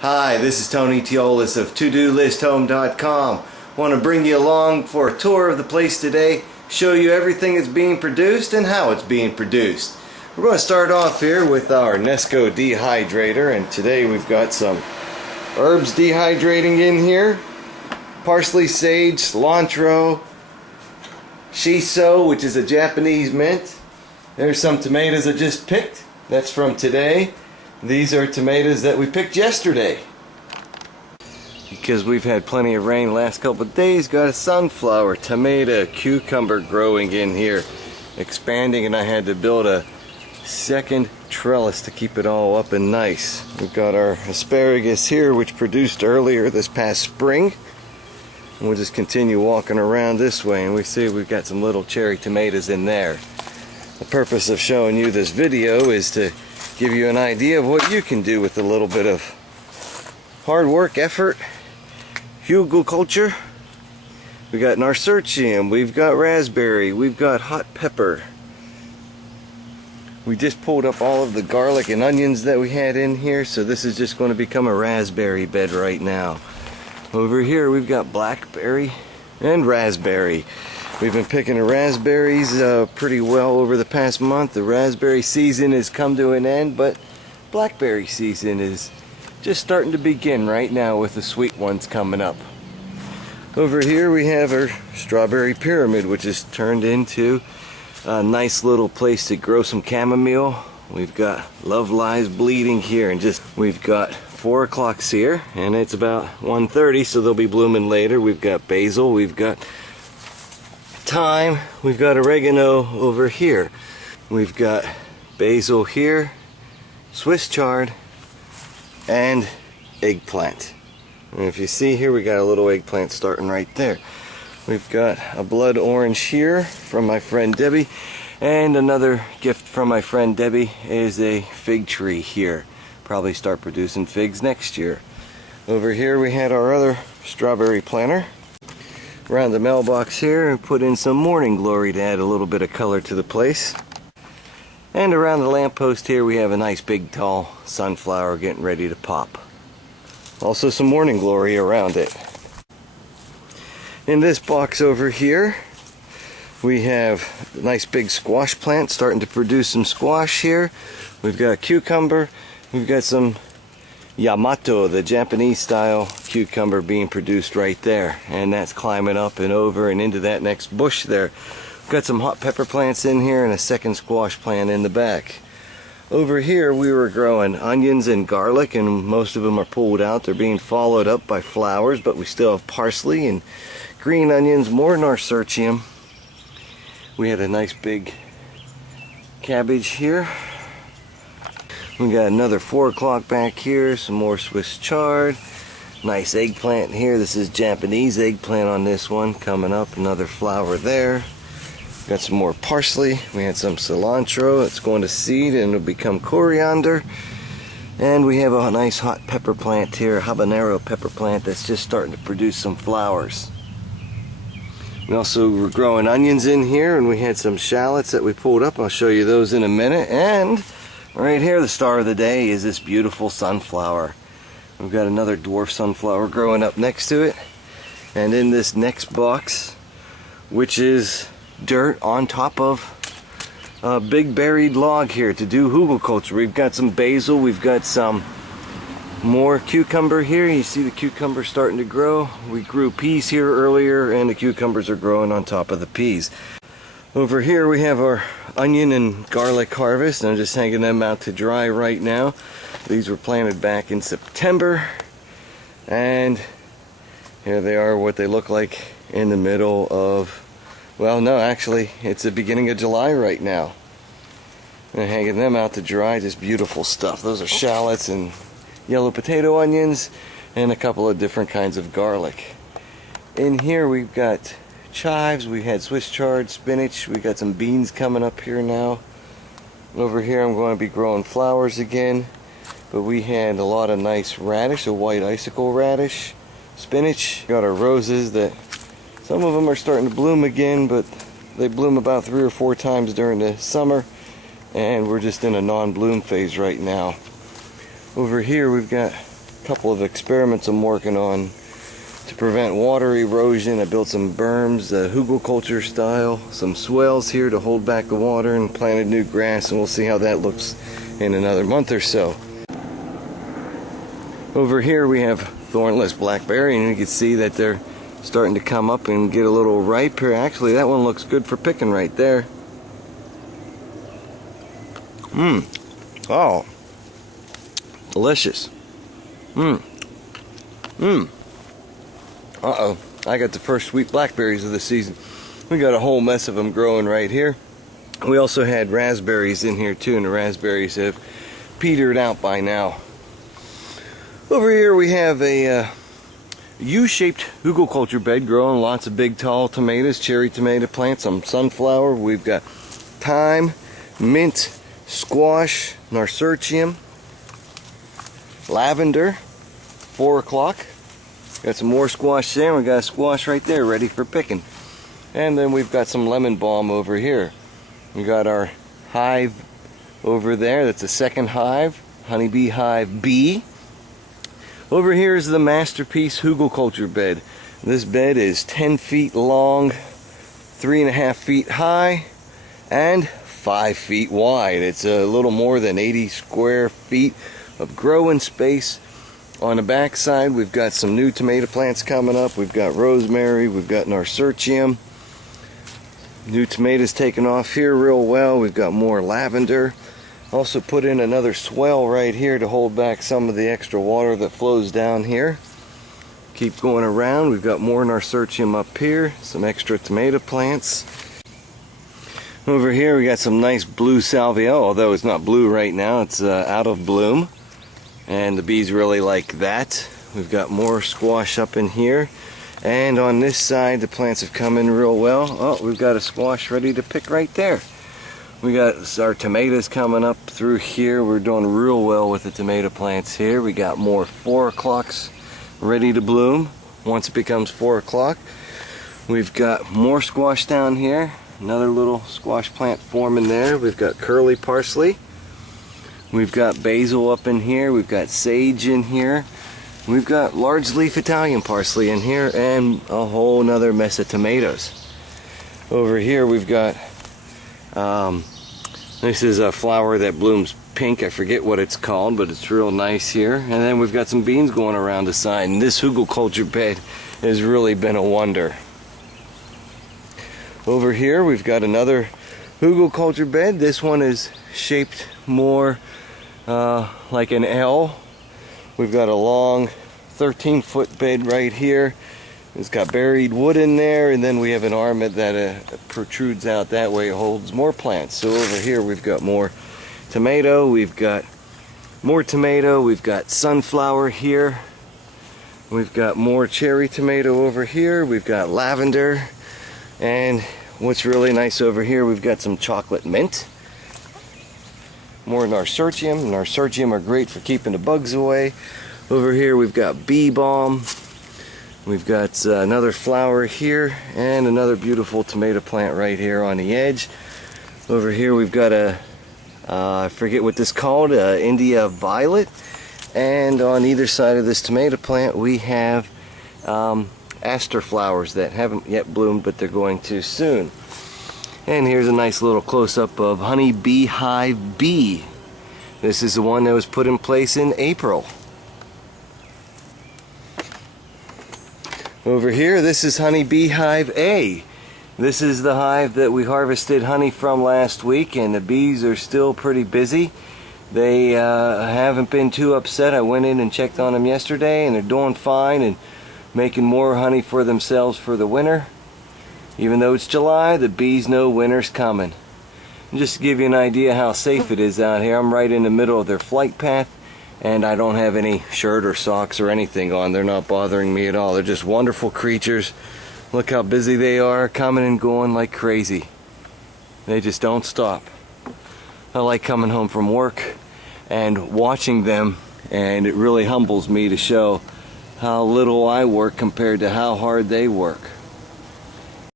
Hi, this is Tony Teolis of ToDoListHome.com. Want to bring you along for a tour of the place today, show you everything that's being produced and how it's being produced. We're going to start off here with our Nesco dehydrator, and today we've got some herbs dehydrating in here. Parsley, sage, cilantro, shiso, which is a Japanese mint. There's some tomatoes I just picked. That's from today. These are tomatoes that we picked yesterday. Because we've had plenty of rain the last couple of days, got a sunflower, tomato, cucumber growing in here, expanding, and I had to build a second trellis to keep it all up and nice. We've got our asparagus here, which produced earlier this past spring. And we'll just continue walking around this way, and we see we've got some little cherry tomatoes in there. The purpose of showing you this video is to give you an idea of what you can do with a little bit of hard work, effort. Hugelkultur. We got nasturtium, we've got raspberry, we've got hot pepper. We just pulled up all of the garlic and onions that we had in here, so this is just going to become a raspberry bed right now. Over here we've got blackberry and raspberry. We've been picking the raspberries pretty well over the past month. The raspberry season has come to an end, but blackberry season is just starting to begin right now with the sweet ones coming up. Over here we have our strawberry pyramid, which has turned into a nice little place to grow some chamomile. We've got Love Lies Bleeding here, and we've got 4 o'clock here, and it's about 1:30, so they'll be blooming later. We've got basil, we've got thyme, we've got oregano over here, we've got basil here, Swiss chard, and eggplant. And if you see here, we got a little eggplant starting right there. We've got a blood orange here from my friend Debbie, and another gift from my friend Debbie is a fig tree here. Probably start producing figs next year. Over here we had our other strawberry planter. Around the mailbox here, and put in some morning glory to add a little bit of color to the place. And around the lamppost here we have a nice big tall sunflower getting ready to pop. Also some morning glory around it. In this box over here we have a nice big squash plant starting to produce some squash here. We've got cucumber, we've got some Yamato, the Japanese style cucumber being produced right there, and that's climbing up and over and into that next bush there. We've got some hot pepper plants in here and a second squash plant in the back. Over here we were growing onions and garlic, and most of them are pulled out. They're being followed up by flowers, but we still have parsley and green onions, more nasturtium. We had a nice big cabbage here. We got another 4 o'clock back here, some more Swiss chard, nice eggplant here. This is Japanese eggplant on this one, coming up, another flower there. Got some more parsley, we had some cilantro, it's going to seed and it'll become coriander. And we have a nice hot pepper plant here, a habanero pepper plant that's just starting to produce some flowers. We also were growing onions in here, and we had some shallots that we pulled up. I'll show you those in a minute. And right here, the star of the day is this beautiful sunflower. We've got another dwarf sunflower growing up next to it. And in this next box, which is dirt on top of a big buried log here to do hugelkultur, we've got some basil, we've got some more cucumber here. You see the cucumber starting to grow. We grew peas here earlier, and the cucumbers are growing on top of the peas. Over here we have our onion and garlic harvest, and I'm just hanging them out to dry right now. These were planted back in September, and here they are, what they look like in the middle of, well, no, actually it's the beginning of July right now. And hanging them out to dry, just beautiful stuff. Those are shallots and yellow potato onions and a couple of different kinds of garlic. In here we've got chives, we had Swiss chard, spinach, we got some beans coming up here now. Over here I'm going to be growing flowers again, but we had a lot of nice radish, a white icicle radish, spinach. Got our roses that some of them are starting to bloom again, but they bloom about 3 or 4 times during the summer, and we're just in a non-bloom phase right now. Over here we've got couple of experiments I'm working on to prevent water erosion. I built some berms, Hugelkultur style, some swales here to hold back the water, and planted new grass, and we'll see how that looks in another month or so. Over here we have Thornless Blackberry, and you can see that they're starting to come up and get a little ripe here. Actually, that one looks good for picking right there. Oh, delicious. Uh-oh, I got the first sweet blackberries of the season. We got a whole mess of them growing right here. We also had raspberries in here too, and the raspberries have petered out by now. Over here we have a U-shaped Hugelkultur bed growing lots of big tall tomatoes, cherry tomato plants, some sunflower. We've got thyme, mint, squash, nasturtium, lavender, 4 o'clock. Got some more squash there. We got a squash right there ready for picking. And then we've got some lemon balm over here. We got our hive over there. That's a second hive, honeybee hive B. Over here is the masterpiece Hugelkultur bed. This bed is 10 feet long, 3.5 feet high, and 5 feet wide. It's a little more than 80 square feet of growing space. On the back side, we've got some new tomato plants coming up. We've got rosemary, we've got nasturtium. New tomatoes taking off here real well. We've got more lavender. Also put in another swell right here to hold back some of the extra water that flows down here. Keep going around. We've got more nasturtium up here, some extra tomato plants. Over here we got some nice blue salvia, although it's not blue right now, it's out of bloom. And the bees really like that. We've got more squash up in here. And on this side, the plants have come in real well. Oh, we've got a squash ready to pick right there. We got our tomatoes coming up through here. We're doing real well with the tomato plants here. We got more 4 o'clocks ready to bloom once it becomes 4 o'clock. We've got more squash down here. Another little squash plant forming there. We've got curly parsley. We've got basil up in here. We've got sage in here. We've got large leaf Italian parsley in here, and a whole nother mess of tomatoes. Over here we've got, this is a flower that blooms pink. I forget what it's called, but it's real nice here. And then we've got some beans going around the side, and this Hugelkultur bed has really been a wonder. Over here we've got another Hugelkultur bed. This one is shaped more like an L. We've got a long 13-foot bed right here. It's got buried wood in there, and then we have an arm that protrudes out that way. It holds more plants. So over here we've got more tomato, we've got more tomato, we've got sunflower here, we've got more cherry tomato over here, we've got lavender, and what's really nice over here, we've got some chocolate mint. More nasturtium. Nasturtium are great for keeping the bugs away. Over here we've got bee balm. We've got another flower here, and another beautiful tomato plant right here on the edge. Over here we've got a, I forget what this is called, India violet. And on either side of this tomato plant we have aster flowers that haven't yet bloomed, but they're going to soon. And here's a nice little close-up of honeybee hive B. This is the one that was put in place in April. Over here, this is honeybee hive A. This is the hive that we harvested honey from last week, and the bees are still pretty busy. They haven't been too upset. I went in and checked on them yesterday, and they're doing fine and making more honey for themselves for the winter. Even though it's July, the bees know winter's coming. And just to give you an idea how safe it is out here, I'm right in the middle of their flight path, and I don't have any shirt or socks or anything on. They're not bothering me at all. They're just wonderful creatures. Look how busy they are, coming and going like crazy. They just don't stop. I like coming home from work and watching them, and it really humbles me to show how little I work compared to how hard they work.